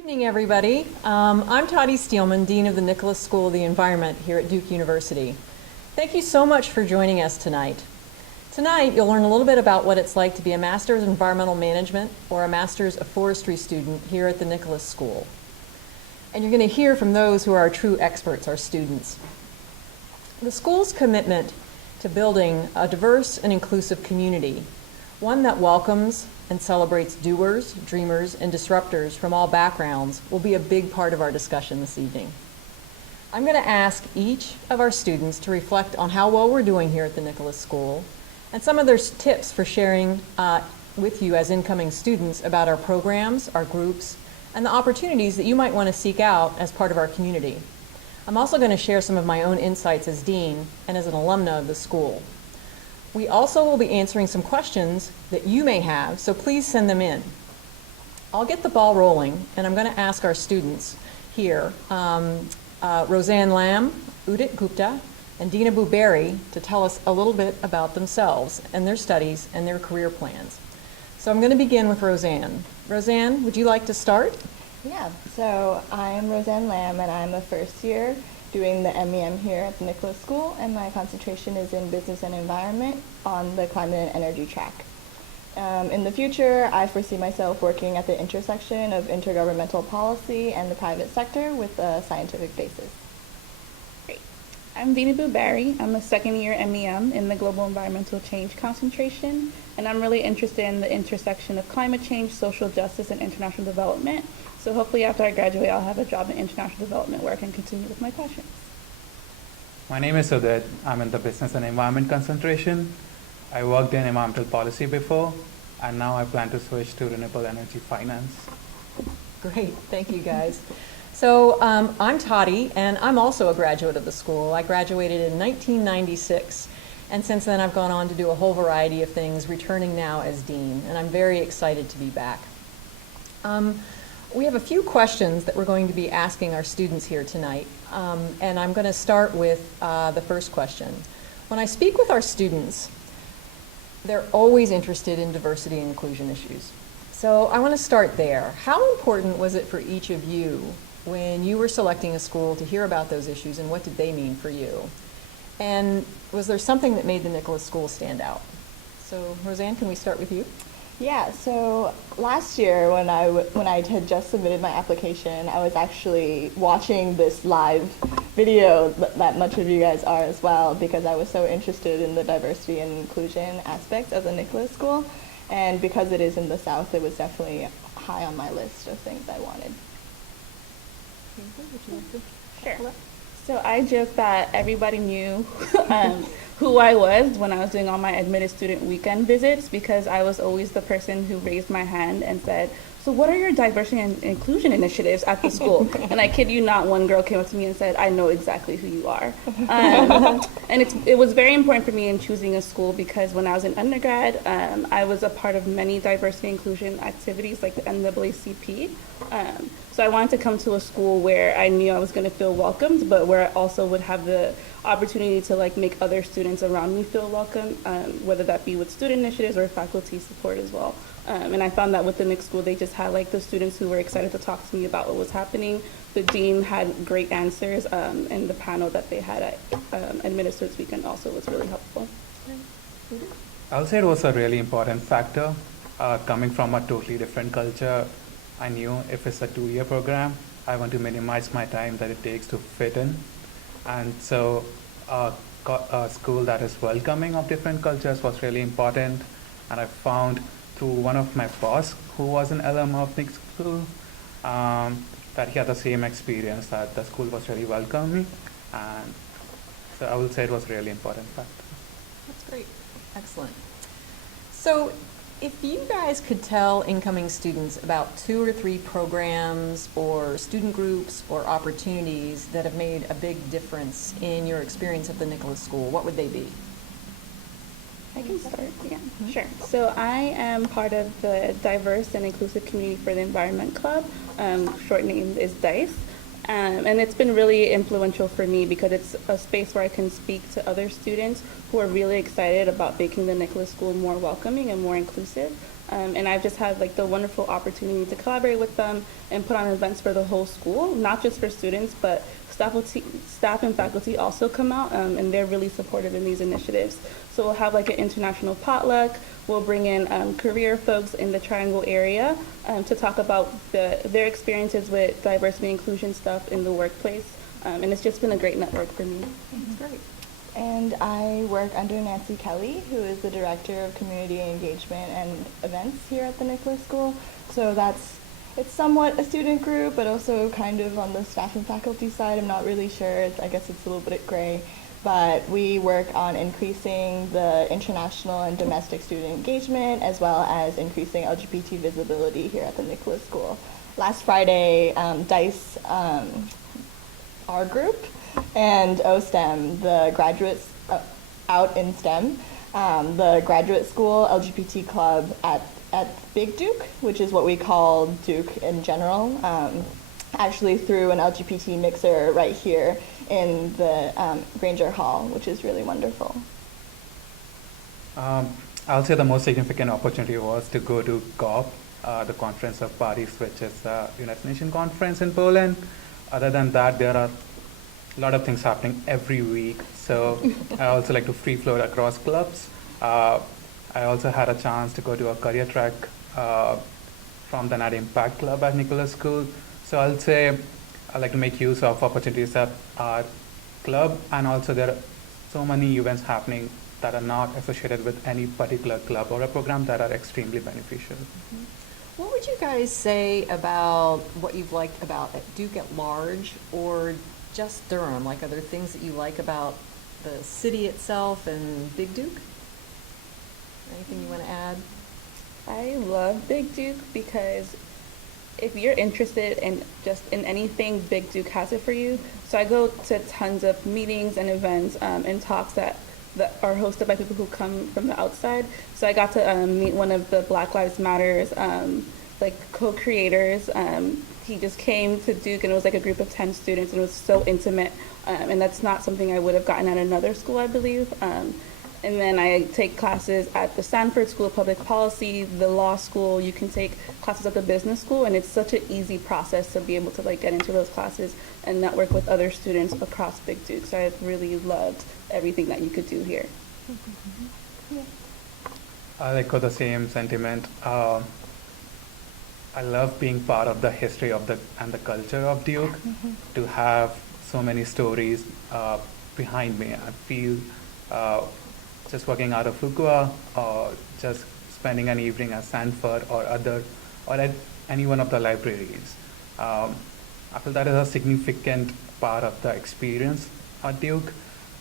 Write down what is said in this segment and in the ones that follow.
Evening, everybody. I'm Toddi Steelman, Dean of the Nicholas School of the Environment here at Duke University. Thank you so much for joining us tonight. Tonight, you'll learn a little bit about what it's like to be a Master's of Environmental Management or a Master's of Forestry student here at the Nicholas School. And you're going to hear from those who are our true experts, our students. The school's commitment to building a diverse and inclusive community, one that welcomes and celebrates doers, dreamers, and disruptors from all backgrounds, will be a big part of our discussion this evening. I'm going to ask each of our students to reflect on how well we're doing here at the Nicholas School and some of their tips for sharing with you as incoming students about our programs, our groups, and the opportunities that you might want to seek out as part of our community. I'm also going to share some of my own insights as dean and as an alumna of the school. We also will be answering some questions that you may have, so please send them in. I'll get the ball rolling, and I'm going to ask our students here, Rosanne Lamb, Udit Gupta, and Dieynabou to tell us a little bit about themselves and their studies and their career plans. So I'm going to begin with Rosanne. Rosanne, would you like to start? Yeah, so I am Rosanne Lamb, and I'm a first year doing the MEM here at the Nicholas School, and my concentration is in business and environment on the climate and energy track. In the future, I foresee myself working at the intersection of intergovernmental policy and the private sector with a scientific basis. Great. I'm Dieynabou. I'm a second year MEM in the global environmental change concentration, and I'm really interested in the intersection of climate change, social justice, and international development. So hopefully after I graduate, I'll have a job in international development where I can continue with my passions. My name is Udit. I'm in the business and environment concentration. I worked in environmental policy before, and now I plan to switch to renewable energy finance. Great, thank you guys. So I'm Toddi, and I'm also a graduate of the school. I graduated in 1996, and since then I've gone on to do a whole variety of things, returning now as dean, and I'm very excited to be back. We have a few questions that we're going to be asking our students here tonight, and I'm going to start with the first question. When I speak with our students, they're always interested in diversity and inclusion issues. So I want to start there. How important was it for each of you when you were selecting a school to hear about those issues, and what did they mean for you? And was there something that made the Nicholas School stand out? So Rosanne, can we start with you? Yeah, so last year when I had just submitted my application, I was actually watching this live video that much of you guys are as well, because I was so interested in the diversity and inclusion aspect of the Nicholas School. And because it is in the South, it was definitely high on my list of things I wanted. Sure. So I just thought everybody knew who I was when I was doing all my admitted student weekend visits, because I was always the person who raised my hand and said, so what are your diversity and inclusion initiatives at the school? And I kid you not, one girl came up to me and said, I know exactly who you are. And it was very important for me in choosing a school, because when I was in undergrad, I was a part of many diversity and inclusion activities like the NAACP. So I wanted to come to a school where I knew I was going to feel welcomed, but where I also would have the opportunity to make other students around me feel welcome, whether that be with student initiatives or faculty support as well. And I found that with the Nick School, they just had the students who were excited to talk to me about what was happening. The dean had great answers, and the panel that they had at Admitted Students Weekend also was really helpful. I'll say it was a really important factor. Coming from a totally different culture, I knew if it's a 2-year program, I want to minimize my time that it takes to fit in. And so a school that is welcoming of different cultures was really important. And I found through one of my boss, who was an alum of Nick School, that he had the same experience, that the school was really welcoming. And so I would say it was a really important factor. That's great. Excellent. So if you guys could tell incoming students about 2 or 3 programs or student groups or opportunities that have made a big difference in your experience at the Nicholas School, what would they be? I can start, yeah, sure. So I am part of the Diverse and Inclusive Community for the Environment Club, short name is DICE. And it's been really influential for me because it's a space where I can speak to other students who are really excited about making the Nicholas School more welcoming and more inclusive. And I've just had like the wonderful opportunity to collaborate with them and put on events for the whole school, not just for students, but staff and faculty also come out, and they're really supportive in these initiatives. So we'll have like an international potluck. We'll bring in career folks in the Triangle area to talk about their experiences with diversity and inclusion stuff in the workplace. And it's just been a great network for me. Great. And I work under Nancy Kelly, who is the Director of Community Engagement and Events here at the Nicholas School. So it's somewhat a student group, but also kind of on the staff and faculty side. I'm not really sure. I guess it's a little bit gray. But we work on increasing the international and domestic student engagement, as well as increasing LGBT visibility here at the Nicholas School. Last Friday, DICE, our group, and OSTEM, the graduates out in STEM, the graduate school LGBT club at Big Duke, which is what we call Duke in general, actually threw an LGBT mixer right here in the Grainger Hall, which is really wonderful. I'll say the most significant opportunity was to go to COP, the Conference of Parties, which is the United Nations conference in Poland. Other than that, there are a lot of things happening every week. So I also like to free float across clubs. I also had a chance to go to a career track from the Nad Impact Club at Nicholas School. So I'll say I like to make use of opportunities at our club, and also there are so many events happening that are not associated with any particular club or a program that are extremely beneficial. Mm-hmm. What would you guys say about what you've liked about at Duke at large, or just Durham? Like, are there things that you like about the city itself and Big Duke? Anything you want to add? I love Big Duke because if you're interested in just in anything, Big Duke has it for you. So I go to tons of meetings and events and talks that are hosted by people who come from the outside. So I got to meet one of the Black Lives Matters like co-creators. He just came to Duke, and it was like a group of 10 students, and it was so intimate. And that's not something I would have gotten at another school, I believe. And then I take classes at the Stanford School of Public Policy, the law school. You can take classes at the business school, and it's such an easy process to be able to like get into those classes and network with other students across Big Duke. So I really loved everything that you could do here. I echo the same sentiment. I love being part of the history of and the culture of Duke. To have so many stories behind me. I feel just working out of Fuqua, or just spending an evening at Stanford or at any one of the libraries. I feel that is a significant part of the experience at Duke.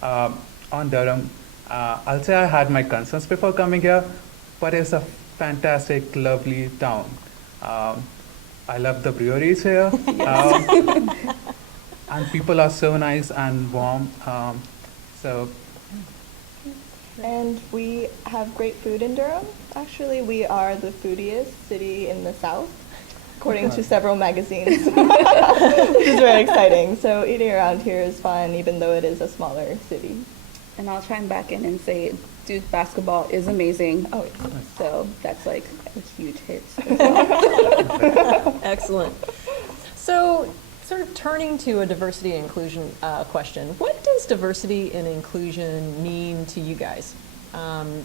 On Durham, I'll say I had my concerns before coming here, but it's a fantastic, lovely town. I love the breweries here, and people are so nice and warm. And we have great food in Durham. Actually, we are the foodiest city in the South, according to several magazines, which is very exciting. So eating around here is fun, even though it is a smaller city. And I'll chime back in and say Duke basketball is amazing. Oh, yes. So that's like a huge hit. Excellent. So, sort of turning to a diversity and inclusion question, what does diversity and inclusion mean to you guys,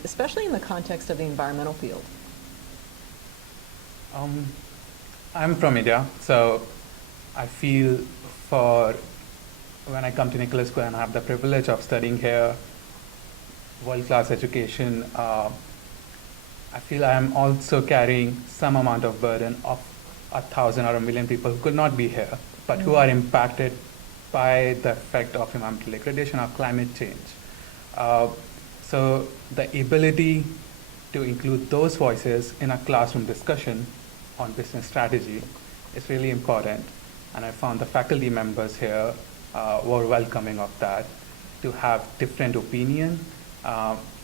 especially in the context of the environmental field? I'm from India, so I feel when I come to Nicholas School and have the privilege of studying here, world-class education, I feel I am also carrying some amount of burden of 1,000 or 1,000,000 people who could not be here, but who are impacted by the effect of environmental degradation or climate change. So the ability to include those voices in a classroom discussion on business strategy is really important. And I found the faculty members here were welcoming of that, to have different opinion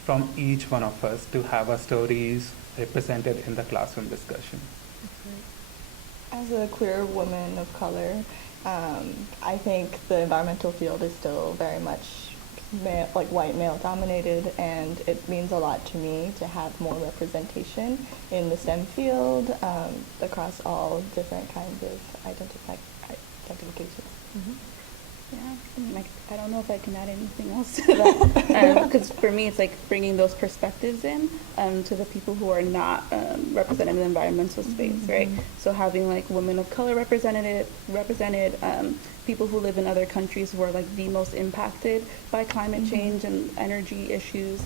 from each one of us, to have our stories represented in the classroom discussion. As a queer woman of color, I think the environmental field is still very much white male dominated, and it means a lot to me to have more representation in the STEM field across all different kinds of identifications. Mm-hmm. Yeah, I mean, I don't know if I can add anything else to that, because for me, it's like bringing those perspectives in to the people who are not represented in the environmental space, right? So having like women of color represented, people who live in other countries who are like the most impacted by climate change and energy issues.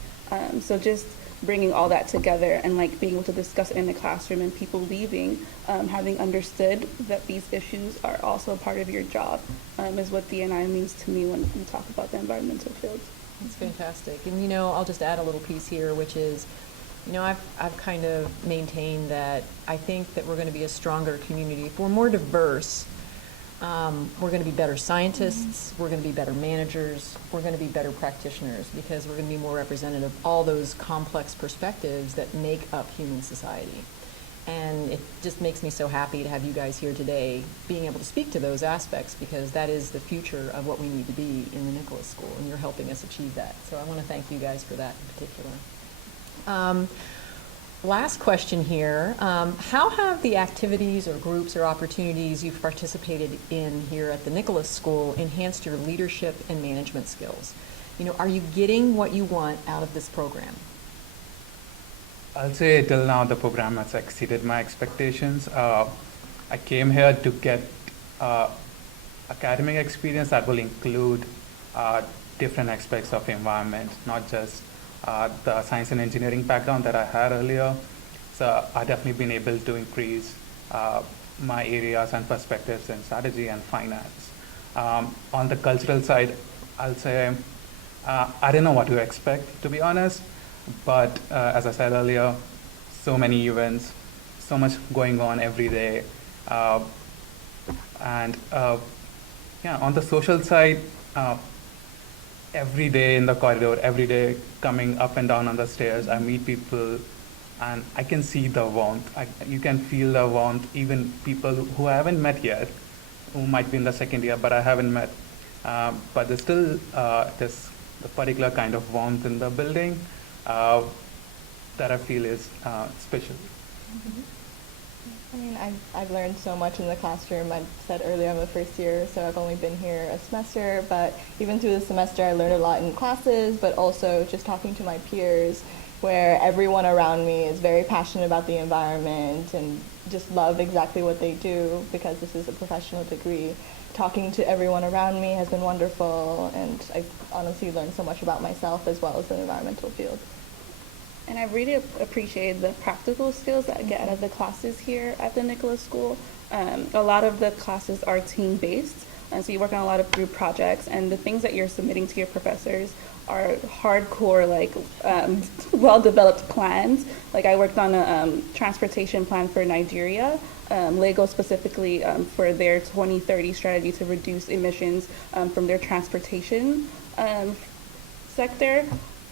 So just bringing all that together and like being able to discuss it in the classroom, and people leaving having understood that these issues are also a part of your job is what D&I means to me when we talk about the environmental field. That's fantastic. And I'll just add a little piece here, which is, I've kind of maintained that I think that we're going to be a stronger community. If we're more diverse, we're going to be better scientists, we're going to be better managers, we're going to be better practitioners, because we're going to be more representative of all those complex perspectives that make up human society. And it just makes me so happy to have you guys here today being able to speak to those aspects, because that is the future of what we need to be in the Nicholas School, and you're helping us achieve that. So I want to thank you guys for that in particular. Last question here. How have the activities or groups or opportunities you've participated in here at the Nicholas School enhanced your leadership and management skills? Are you getting what you want out of this program? I'll say till now the program has exceeded my expectations. I came here to get academic experience that will include different aspects of environment, not just the science and engineering background that I had earlier. So I've definitely been able to increase my areas and perspectives in strategy and finance. On the cultural side, I'll say I didn't know what to expect, to be honest, but as I said earlier, so many events, so much going on every day. And on the social side, every day in the corridor, every day coming up and down on the stairs, I meet people and I can see the warmth. You can feel the warmth, even people who I haven't met yet, who might be in the second year, but I haven't met. But there's still this the particular kind of warmth in the building that I feel is special. I mean, I've learned so much in the classroom. I said earlier I'm a first year, so I've only been here a semester, but even through the semester I learned a lot in classes, but also just talking to my peers, where everyone around me is very passionate about the environment and just love exactly what they do, because this is a professional degree. Talking to everyone around me has been wonderful, and I've honestly learned so much about myself as well as the environmental field. And I really appreciate the practical skills that I get out of the classes here at the Nicholas School. A lot of the classes are team-based, so you work on a lot of group projects, and the things that you're submitting to your professors are hardcore, well-developed plans. Like I worked on a transportation plan for Nigeria, Lagos specifically, for their 2030 strategy to reduce emissions from their transportation sector.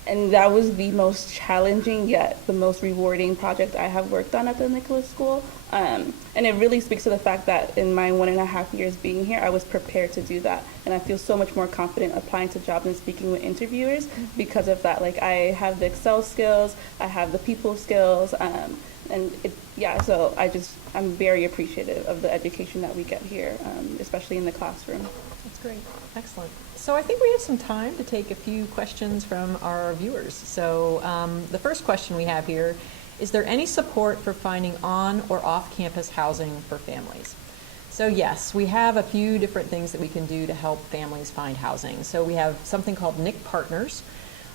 And that was the most challenging yet the most rewarding project I have worked on at the Nicholas School. And it really speaks to the fact that in my 1.5 years being here, I was prepared to do that. And I feel so much more confident applying to jobs and speaking with interviewers because of that. Like I have the Excel skills, I have the people skills, so I'm very appreciative of the education that we get here, especially in the classroom. That's great. Excellent. So I think we have some time to take a few questions from our viewers. So the first question we have here, is there any support for finding on or off-campus housing for families? So yes, we have a few different things that we can do to help families find housing. So we have something called NIC Partners,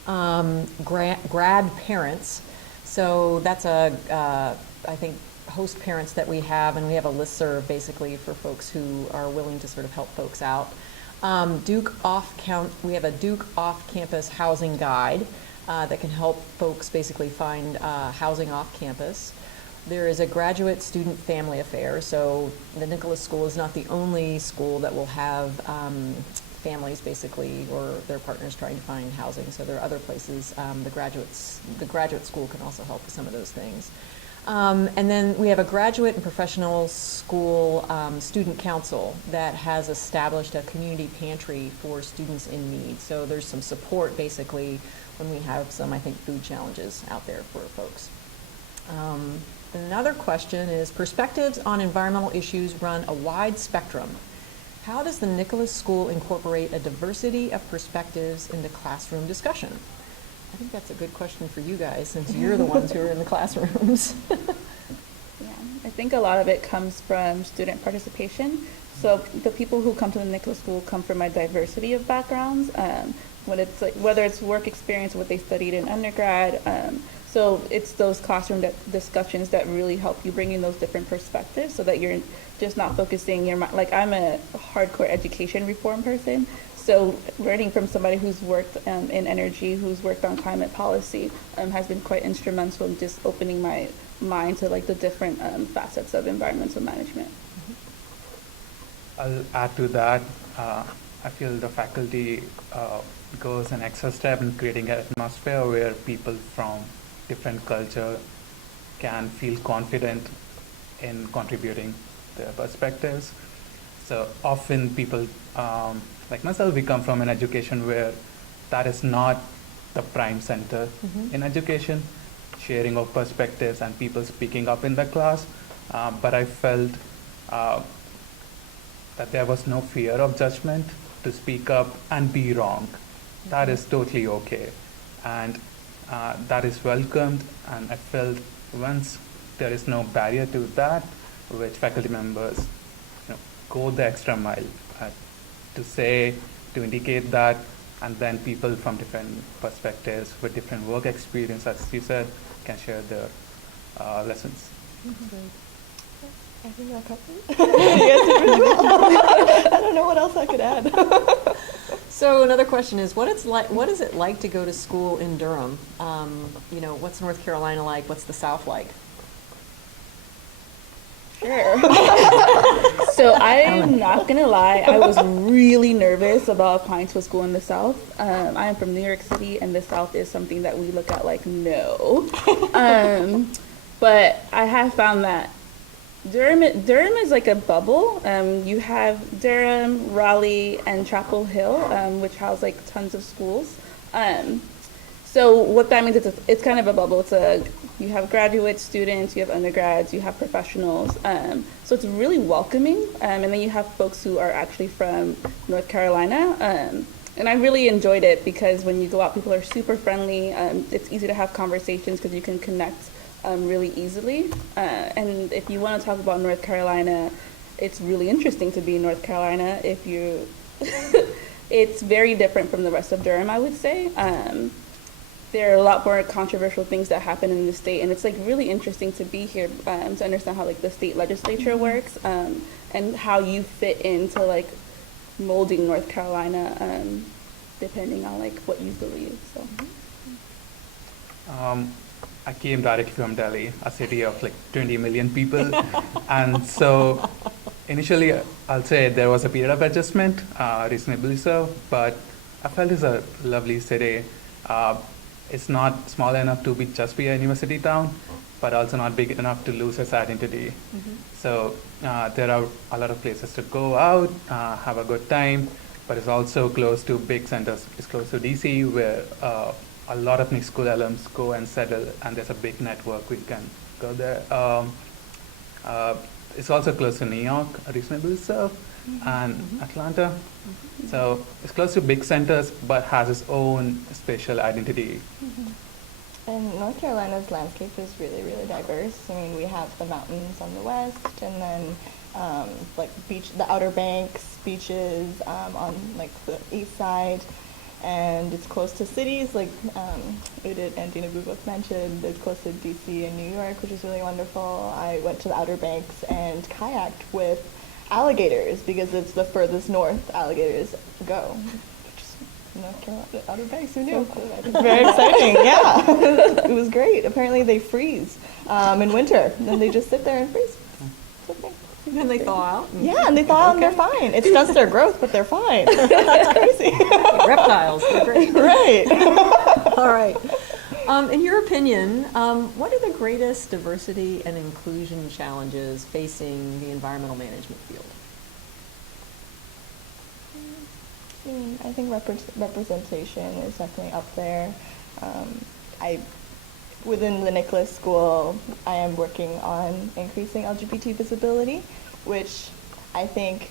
grad parents. So that's I think, host parents that we have, and we have a listserv basically for folks who are willing to sort of help folks out. We have a Duke off-campus housing guide that can help folks basically find housing off campus. There is a graduate student family affair, so the Nicholas School is not the only school that will have families basically or their partners trying to find housing. So there are other places. The graduate school can also help with some of those things. And then we have a graduate and professional school student council that has established a community pantry for students in need. So there's some support basically when we have some, I think, food challenges out there for folks. Another question is, perspectives on environmental issues run a wide spectrum. How does the Nicholas School incorporate a diversity of perspectives into classroom discussion? I think that's a good question for you guys, since you're the ones who are in the classrooms. Yeah, I think a lot of it comes from student participation. So the people who come to the Nicholas School come from a diversity of backgrounds. When it's like, whether it's work experience, what they studied in undergrad. So it's those classroom discussions that really help you bring in those different perspectives, so that you're just not focusing your mind. Like, I'm a hardcore education reform person. So learning from somebody who's worked in energy, who's worked on climate policy, has been quite instrumental in just opening my mind to like the different facets of environmental management. I'll add to that. I feel the faculty goes an extra step in creating an atmosphere where people from different culture can feel confident in contributing their perspectives. So often people, like myself, we come from an education where that is not the prime center in education, sharing of perspectives and people speaking up in the class. But I felt that there was no fear of judgment to speak up and be wrong. That is totally okay. And that is welcomed. And I felt once there is no barrier to that, which faculty members go the extra mile to say, to indicate that, and then people from different perspectives with different work experience, as you said, can share their lessons. I think that covers it. You guys did really well. I don't know what else I could add. So another question is, what is it like to go to school in Durham? What's North Carolina like? What's the South like? Sure. So I'm not gonna lie, I was really nervous about applying to a school in the South. I am from New York City, and the South is something that we look at like no. But I have found that Durham is like a bubble. You have Durham, Raleigh, and Chapel Hill, which house like tons of schools. So what that means is it's kind of a bubble. You have graduate students, you have undergrads, you have professionals. So it's really welcoming. And then you have folks who are actually from North Carolina. And I really enjoyed it because when you go out, people are super friendly. It's easy to have conversations because you can connect really easily. And if you want to talk about North Carolina, it's really interesting to be in North Carolina. It's very different from the rest of Durham, I would say. There are a lot more controversial things that happen in the state, and it's like really interesting to be here to understand how like the state legislature works and how you fit into like molding North Carolina depending on like what you believe. So. I came directly from Delhi, a city of like 20 million people, and so initially I'll say there was a period of adjustment, reasonably so, but I felt it's a lovely city. It's not small enough to just be a university town, but also not big enough to lose its identity. So there are a lot of places to go out, have a good time, but it's also close to big centers. It's close to DC, where a lot of Nick School alums go and settle, and there's a big network. We can go there. It's also close to New York, reasonably so, and Atlanta. So it's close to big centers, but has its own spatial identity. And North Carolina's landscape is really, really diverse. I mean, we have the mountains on the west, and then like the Outer Banks beaches on like the east side, and it's close to cities like Udit and Dieynabou both mentioned. It's close to DC and New York, which is really wonderful. I went to the Outer Banks and kayaked with alligators because it's the furthest north alligators go. North Carolina, Outer Banks, who knew? So cool. Very exciting, yeah. It was great. Apparently they freeze in winter, and then they just sit there and freeze. It's okay. And then they thaw out? Yeah, and they thaw out and they're fine. It stunts their growth, but they're fine. That's crazy. Reptiles, they're great. Right. All right. In your opinion, what are the greatest diversity and inclusion challenges facing the environmental management field? I think representation is definitely up there. Within the Nicholas School, I am working on increasing LGBT visibility, which I think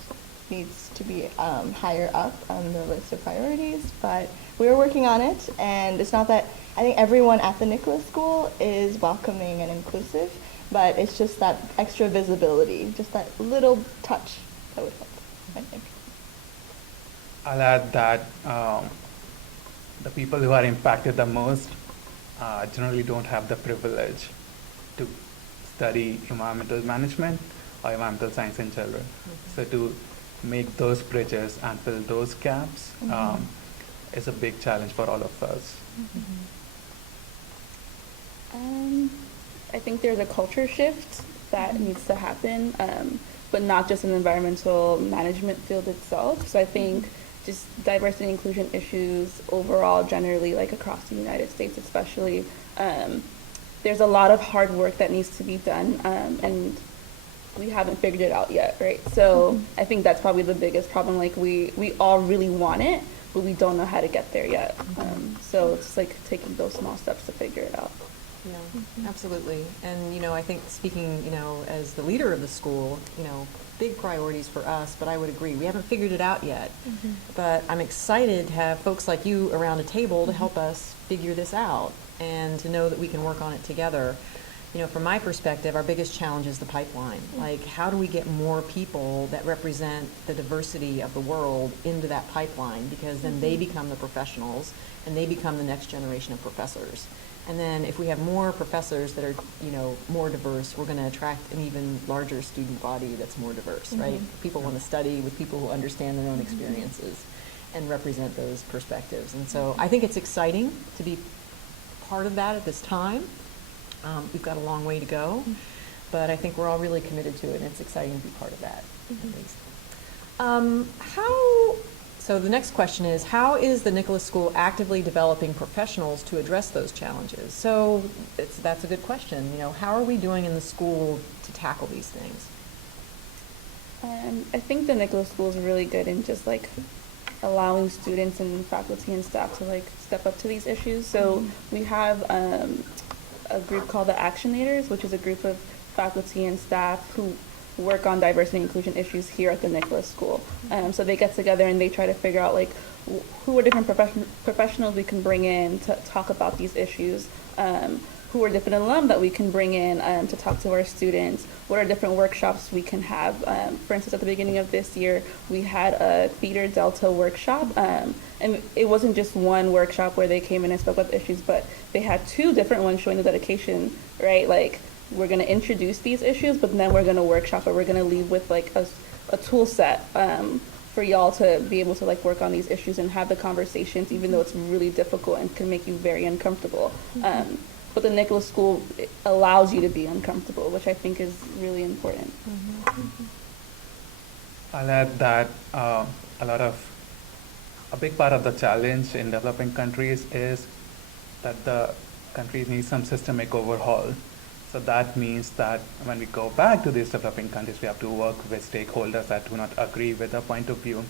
needs to be higher up on the list of priorities, but we're working on it, and it's not that, I think everyone at the Nicholas School is welcoming and inclusive, but it's just that extra visibility, just that little touch that would help, I think. I'll add that the people who are impacted the most generally don't have the privilege to study environmental management or environmental science in general. So to make those bridges and fill those gaps is a big challenge for all of us. I think there's a culture shift that needs to happen, but not just in the environmental management field itself. So I think just diversity and inclusion issues overall, generally, like across the United States especially, there's a lot of hard work that needs to be done, and we haven't figured it out yet, right? So I think that's probably the biggest problem. Like we all really want it, but we don't know how to get there yet. So it's like taking those small steps to figure it out. Yeah, absolutely. And, I think speaking, as the leader of the school, big priorities for us, but I would agree, we haven't figured it out yet. But I'm excited to have folks like you around a table to help us figure this out and to know that we can work on it together. From my perspective, our biggest challenge is the pipeline. Like, how do we get more people that represent the diversity of the world into that pipeline? Because then they become the professionals and they become the next generation of professors. And then if we have more professors that are, more diverse, we're going to attract an even larger student body that's more diverse, right? People want to study with people who understand their own experiences and represent those perspectives. And so I think it's exciting to be part of that at this time. We've got a long way to go, but I think we're all really committed to it, and it's exciting to be part of that, at least. So the next question is, how is the Nicholas School actively developing professionals to address those challenges? So that's a good question. How are we doing in the school to tackle these things? I think the Nicholas School is really good in just like allowing students and faculty and staff to like step up to these issues. So we have a group called the Actionators, which is a group of faculty and staff who work on diversity and inclusion issues here at the Nicholas School. So they get together and they try to figure out like who are different professionals we can bring in to talk about these issues, who are different alum that we can bring in to talk to our students, what are different workshops we can have. For instance, at the beginning of this year, we had a Theater Delta workshop, and it wasn't just one workshop where they came in and spoke about the issues, but they had two different ones showing the dedication, right? Like, we're going to introduce these issues, but then we're going to workshop it. We're going to leave with like a tool set for y'all to be able to like work on these issues and have the conversations, even though it's really difficult and can make you very uncomfortable. But the Nicholas School allows you to be uncomfortable, which I think is really important. I'll add that a big part of the challenge in developing countries is that the countries need some systemic overhaul. So that means that when we go back to these developing countries, we have to work with stakeholders that do not agree with our point of view,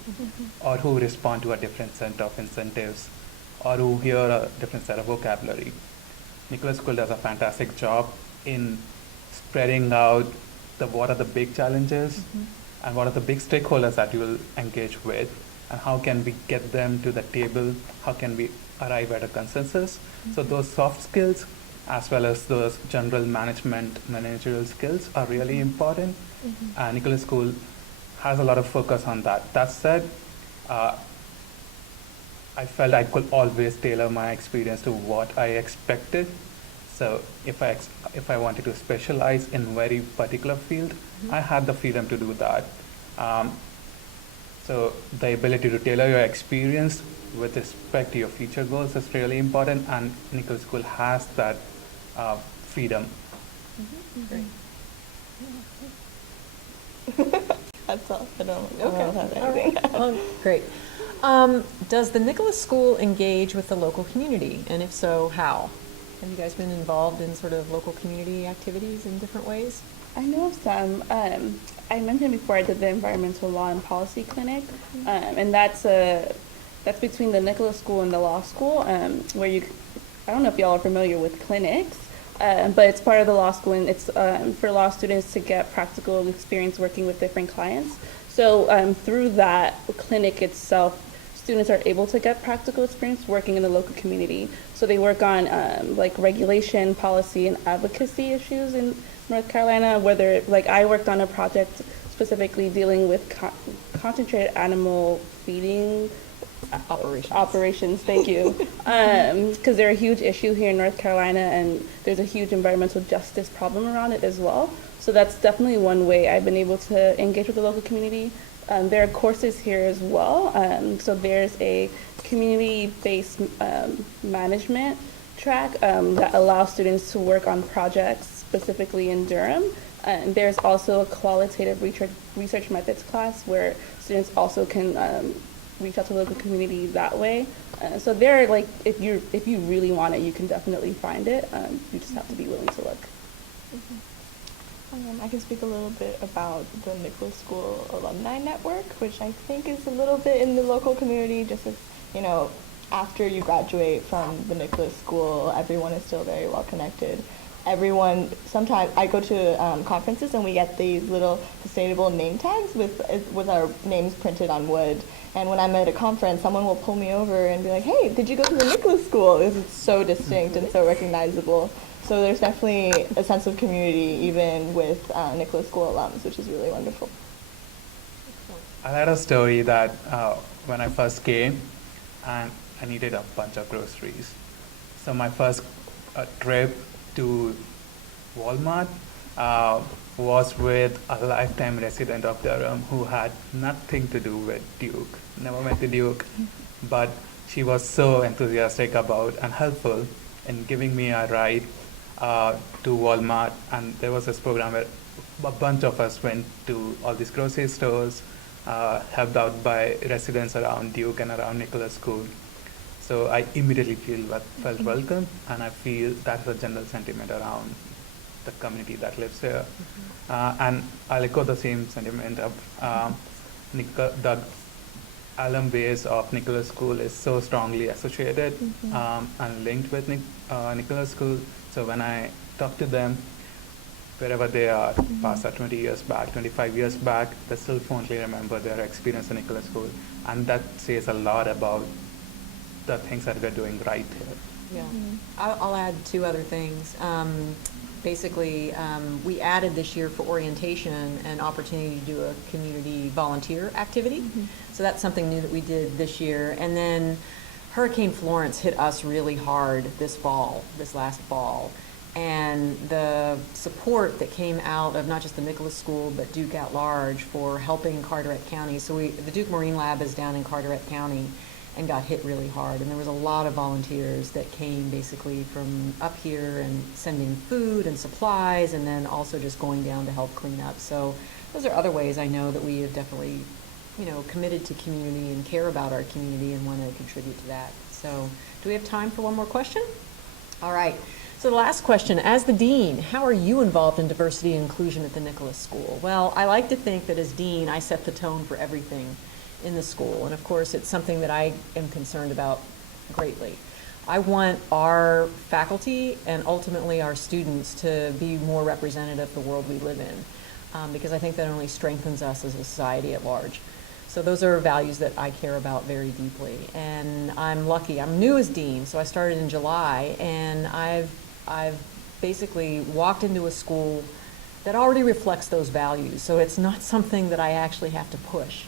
or who respond to a different set of incentives, or who hear a different set of vocabulary. Nicholas School does a fantastic job in spreading out what are the big challenges and what are the big stakeholders that you will engage with, and how can we get them to the table, how can we arrive at a consensus. So those soft skills as well as those general managerial skills are really important. Nicholas School has a lot of focus on that. That said, I felt I could always tailor my experience to what I expected. So if I wanted to specialize in very particular field, I had the freedom to do that. So the ability to tailor your experience with respect to your future goals is really important, and Nicholas School has that freedom. Great. That's all. I don't have All anything. right. Great. Does the Nicholas School engage with the local community, and if so, how? Have you guys been involved in sort of local community activities in different ways? I know of some. I mentioned before I did the environmental law and policy clinic, and that's between the Nicholas School and the law school, where I don't know if y'all are familiar with clinics, but it's part of the law school, and it's for law students to get practical experience working with different clients. So through that clinic itself, students are able to get practical experience working in the local community. So they work on like regulation, policy, and advocacy issues in North Carolina, whether, like, I worked on a project specifically dealing with concentrated animal feeding operations, thank you. Because they're a huge issue here in North Carolina, and there's a huge environmental justice problem around it as well. So that's definitely one way I've been able to engage with the local community. There are courses here as well. So there's a community-based management track that allows students to work on projects specifically in Durham. And there's also a qualitative research methods class where students also can reach out to the local community that way. So there are, like, if you really want it, you can definitely find it. You just have to be willing to look. I can speak a little bit about the Nicholas School Alumni Network, which I think is a little bit in the local community, just as, you know, after you graduate from the Nicholas School, everyone is still very well connected. Sometimes I go to conferences and we get these little sustainable name tags with our names printed on wood. And when I'm at a conference, someone will pull me over and be like, "Hey, did you go to the Nicholas School?" It's so distinct and so recognizable. So there's definitely a sense of community even with Nicholas School alums, which is really wonderful. I had a story that when I first came, and I needed a bunch of groceries. So my first trip to Walmart was with a lifetime resident of Durham who had nothing to do with Duke, never went to Duke, but she was so enthusiastic about and helpful in giving me a ride to Walmart. And there was this program where a bunch of us went to all these grocery stores, helped out by residents around Duke and around Nicholas School. So I immediately felt welcome, and I feel that's the general sentiment around the community that lives here. And I'll echo the same sentiment of the alum base of Nicholas School is so strongly associated and linked with Nicholas School. So when I talk to them, wherever they are, past 20 years back, 25 years back, they still fondly remember their experience in Nicholas School. And that says a lot about the things that we're doing right here. Yeah, I'll add two other things. Basically, we added this year for orientation an opportunity to do a community volunteer activity. So that's something new that we did this year. And then Hurricane Florence hit us really hard this last fall. And the support that came out of not just the Nicholas School, but Duke at large for helping Carteret County. So the Duke Marine Lab is down in Carteret County and got hit really hard. And there was a lot of volunteers that came basically from up here and sending food and supplies, and then also just going down to help clean up. So those are other ways I know that we have definitely, committed to community and care about our community and want to contribute to that. So do we have time for one more question? All right. So the last question, as the dean, how are you involved in diversity and inclusion at the Nicholas School? Well, I like to think that as dean, I set the tone for everything in the school. And of course, it's something that I am concerned about greatly. I want our faculty and ultimately our students to be more representative of the world we live in, because I think that only strengthens us as a society at large. So those are values that I care about very deeply. And I'm lucky. I'm new as dean, so I started in July, and I've basically walked into a school that already reflects those values. So it's not something that I actually have to push.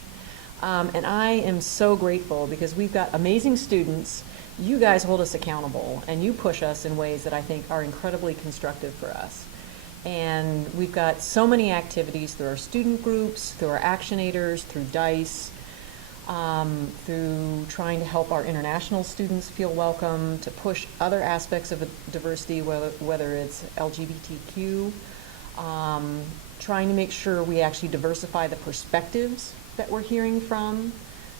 And I am so grateful because we've got amazing students. You guys hold us accountable, and you push us in ways that I think are incredibly constructive for us. And we've got so many activities through our student groups, through our actionators, through DICE, through trying to help our international students feel welcome, to push other aspects of diversity, whether it's LGBTQ, trying to make sure we actually diversify the perspectives that we're hearing from.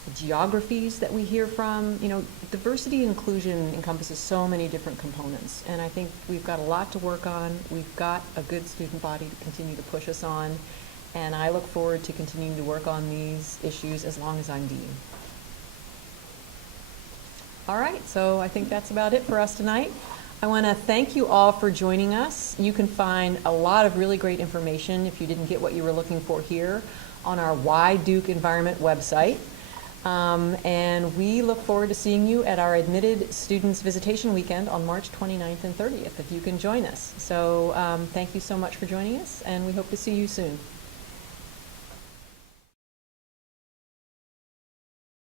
the geographies that we hear from. You know, diversity and inclusion encompasses so many different components, and I think we've got a lot to work on. We've got a good student body to continue to push us on, and I look forward to continuing to work on these issues as long as I'm dean. All right, so I think that's about it for us tonight. I want to thank you all for joining us. You can find a lot of really great information if you didn't get what you were looking for here on our Why Duke Environment website. And we look forward to seeing you at our Admitted Students Visitation Weekend on March 29th and 30th, if you can join us. So thank you so much for joining us, and we hope to see you soon.